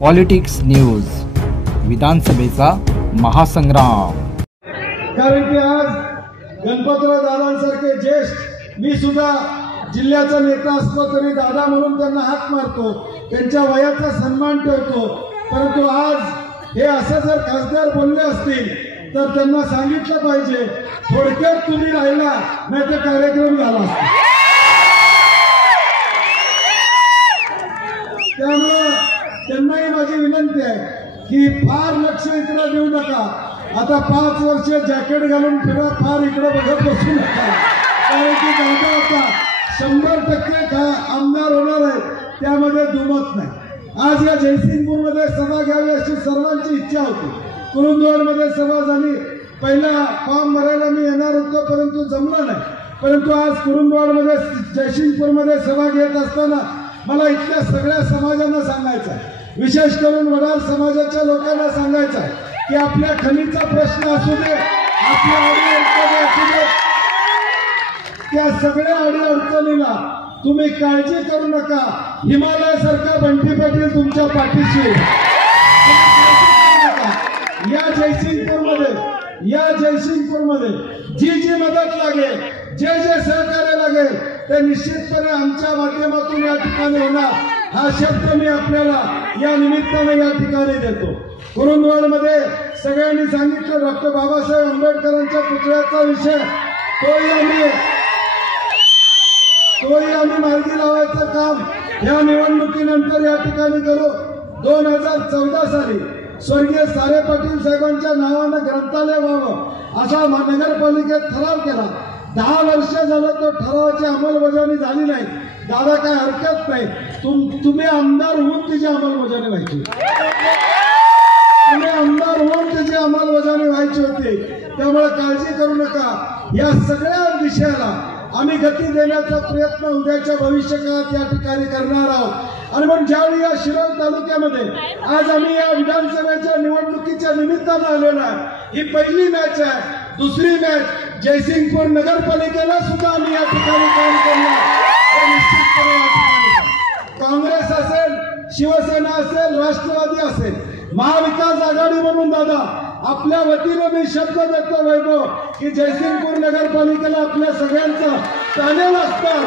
Politics news विधानसभेचा महासंग्राम। कारण की आज गणपतराव दादांसारखे ज्येष्ठ, मी सुद्धा जिल्ह्याचा नेता असलो तरी दादा म्हणून त्यांना हाक मारतो, त्यांच्या वयाचा सन्मान ठेवतो। परंतु आज हे असं जर खासदार बोलले असतील तर त्यांना सांगितलं पाहिजे, थोडक्यात तुम्ही राहिला नाही तर कार्यक्रम झाला असता। त्यामुळे त्यांनाही माझी विनंती आहे की फार लक्ष इकडे देऊ नका। आता 5 वर्ष जॅकेट घालून फिरा, फार इकडे बघत बसू नका, कारण की दादा आता 100% आमदार होणार आहे, त्यामध्ये दुमत नाही। आज या जयसिंगपूरमध्ये सभा घ्यावी अशी सर्वांची इच्छा होती। कुरुंदवाडमध्ये सभा झाली, पहिला फॉर्म भरायला मी येणार होतो परंतु जमलं नाही। परंतु आज कुरुंदवाडमध्ये जयसिंगपूरमध्ये सभा घेत असताना मला इथल्या सगळ्या समाजांना सांगायचं आहे, विशेष करून वडार समाजाच्या लोकांना सांगायचं आहे की आपल्या खनिचा प्रश्न असू दे, आपल्या अडीअडचणी असू दे, त्या सगळ्या अडीअडचणीला तुम्ही काळजी करू नका। हिमालय सारखा बंटी पाटील तुमच्या पाठीशी। या जयसिंगपूरमध्ये जी मदत लागेल, जे सहकार्य लागेल ते निश्चितपणे आमच्या माध्यमातून या ठिकाणी होणार, हा शब्द मी आपल्याला या निमित्ताने या ठिकाणी देतो। कुरुंदवाडमध्ये सगळ्यांनी सांगितलं डॉक्टर बाबासाहेब आंबेडकरांच्या पुतळ्याचा विषय, तोही आम्ही मार्गी लावायचं काम या निवडणुकीनंतर या ठिकाणी करू। 2014 साली स्वर्गीय सारे पाटील साहेबांच्या नावानं ग्रंथालय व्हावं असा नगरपालिकेत ठराव केला। 10 वर्ष झालं तो ठरावाची अंमलबजावणी झाली नाही। दादा काय हरकत नाही, तुम्ही आमदार होऊन त्याची अंमलबजावणी व्हायची, तुम्ही आमदार होऊन त्याची अंमलबजावणी व्हायची होती। त्यामुळे काळजी करू नका, या सगळ्या विषयाला आम्ही गती देण्याचा प्रयत्न उद्याच्या भविष्यकाळात या ठिकाणी करणार आहोत। आणि मग ज्यावेळी या शिरोळ तालुक्यामध्ये आज आम्ही या विधानसभेच्या निवडणुकीच्या निमित्तानं आलेलो आहे, ही पहिली मॅच आहे। दुसरी मॅच जयसिंगपूर नगरपालिकेला सुद्धा आम्ही या ठिकाणी काम करणार, हे निश्चितपणे या ठिकाणी काँग्रेस असेल, शिवसेना असेल, राष्ट्रवादी असेल, महाविकास आघाडी म्हणून दादा आपल्या वतीनं मी शब्द देतो वैभव की जयसिंगपूर नगरपालिकेला आपल्या सगळ्यांचा पॅनल असणार,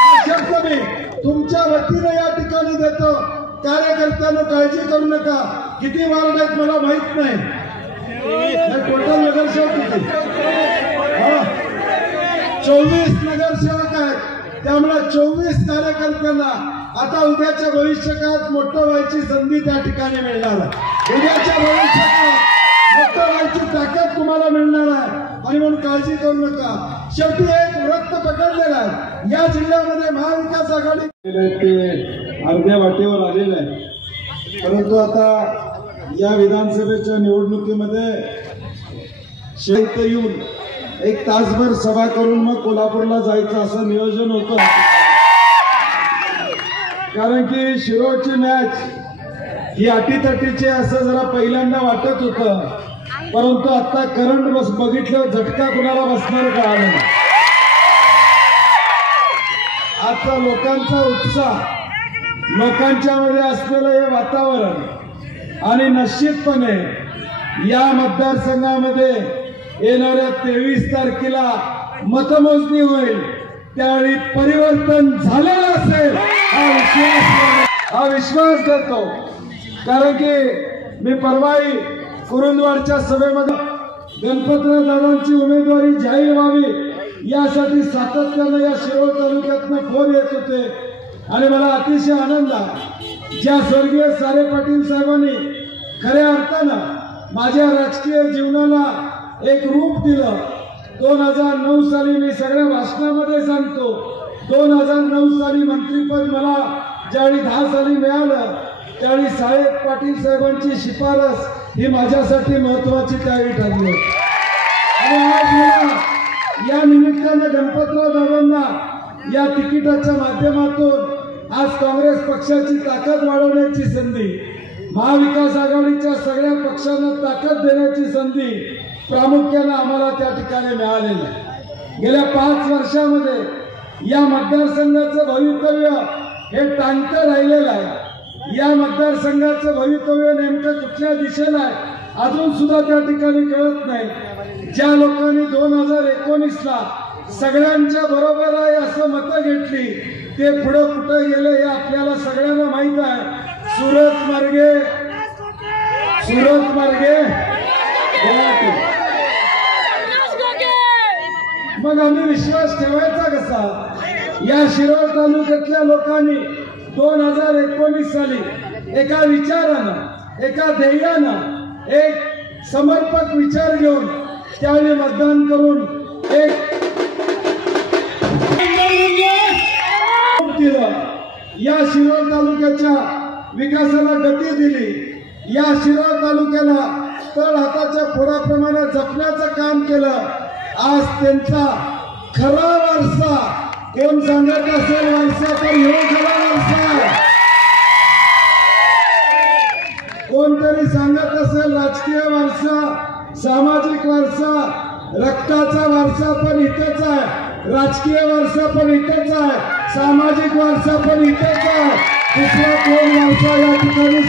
हा शब्द मी तुमच्या वतीनं या ठिकाणी देतो। कार्यकर्त्यांना काळजी करू नका, किती वार्ड आहेत मला माहित नाही, टोटल नगरसेवक किती, 24 नगरसेवक आहेत। त्यामुळे 24 कार्यकर्त्यांना आता उद्याच्या भविष्यकाळात मोठं व्हायची संधी त्या ठिकाणी मिळणार आहे। उद्याच्या भविष्यकाळात मोठं व्हायची ताकद तुम्हाला मिळणार आहे, आणि म्हणून काळजी करू नका। शेवटी एक व्रत पकडलेलं आहे, या जिल्ह्यामध्ये महाविकास आघाडी अर्ध्या वाटेवर आलेलं आहे। परंतु आता या विधानसभेच्या निवडणुकीमध्ये शेत येऊन 1 तासभर सभा करून मग कोल्हापूरला जायचं असं नियोजन होतं, कारण की शिरोळची मॅच ही अटीतटीची असं जरा पहिल्यांदा वाटत होतं। परंतु आता करंट बघितलं, झटका कुणाला बसणार कळालं नाही। आता लोकांचा उत्साह, लोकांच्या मध्ये असलेलं हे वातावरण, आणि निश्चितपणे या मतदारसंघामध्ये येणाऱ्या 23 तारखेला मतमोजणी होईल, त्यावेळी परिवर्तन झालेलं असेल हा विश्वास देतो। कारण की मी परवाही कुरुंदवाडच्या सभेमध्ये गणपतराव दादांची उमेदवारी जाहीर व्हावी यासाठी सातत्यानं या शिरोळ तालुक्यातनं फोन येत होते, आणि मला अतिशय आनंद आहे ज्या स्वर्गीय सारे पाटील साहेबांनी खऱ्या अर्थानं माझ्या राजकीय जीवनाला एक रूप दिलं। 2009 साली मी सगळ्या भाषणामध्ये सांगतो, 2009 साली मंत्रीपद मला ज्यावेळी 10 साली मिळालं, त्यावेळी साहेब पाटील साहेबांची शिफारस ही माझ्यासाठी महत्वाची त्यावेळी ठरली होती। आणि आज मला या निमित्तानं गणपतराव दादांना या तिकिटाच्या माध्यमातून आज काँग्रेस पक्षाची ताकद वाढवण्याची संधी, महाविकास आघाडीच्या सगळ्या पक्षांना ताकद देण्याची संधी प्रामुख्याने आम्हाला त्या ठिकाणी मिळालेली आहे। गेल्या 5 वर्षामध्ये या मतदारसंघाचं भवितव्य हे टांगतं राहिलेलं आहे। या मतदारसंघाचं भवितव्य नेमकं कुठल्या दिशेला आहे अजून सुद्धा त्या ठिकाणी कळत नाही। ज्या लोकांनी 2019ला सगळ्यांच्या बरोबर आहे असं मतं घेतली ते पुढे कुठे गेले हे आपल्याला सगळ्यांना माहित आहे। सुरत मार्गे मग आम्ही विश्वास ठेवायचा कसा? या शिरोळ तालुक्यातल्या लोकांनी 2019 साली एका विचारानं एका ध्येयानं एक समर्पक विचार घेऊन त्यावेळी मतदान करून एक या शिरोळ तालुक्याच्या विकासाला गती दिली। या शिरोळ तालुक्याला तळ हाताच्या फोडाप्रमाणे जपण्याचं काम केलं। आज त्यांचा खरा वारसा कोण सांगत असेल वारसा तर ह्यो खरा वारसा। कोणतरी सांगत असेल राजकीय वारसा सामाजिक वारसा रक्ताचा वारसा पण इथेच आहे, राजकीय वारसा पण इथेच आहे, सामाजिक वारसा पण इथेच आहे। दुसरा कोण वारसा या ठिकाणी